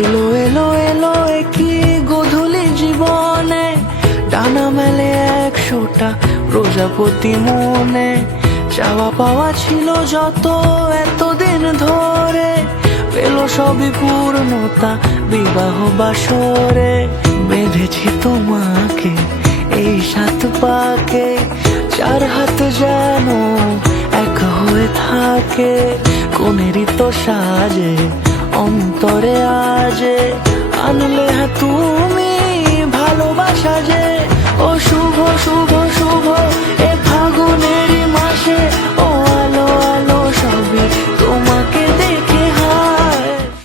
এলো এলো এলো একই গধূলি জীবনে, ডানা মেলে 100টা প্রজাপতি মনে। চাওয়া পাওয়া ছিল যত এতদিন ধরে, পেল সবই পূর্ণতা বিবাহ বাসরে। বেঁধেছি তোমাকে এই 7 পাকে, 4 হাত যেন এক হয়ে থাকে। কোনেরই তো সাজে অন্তরে আজে আনলে তুমি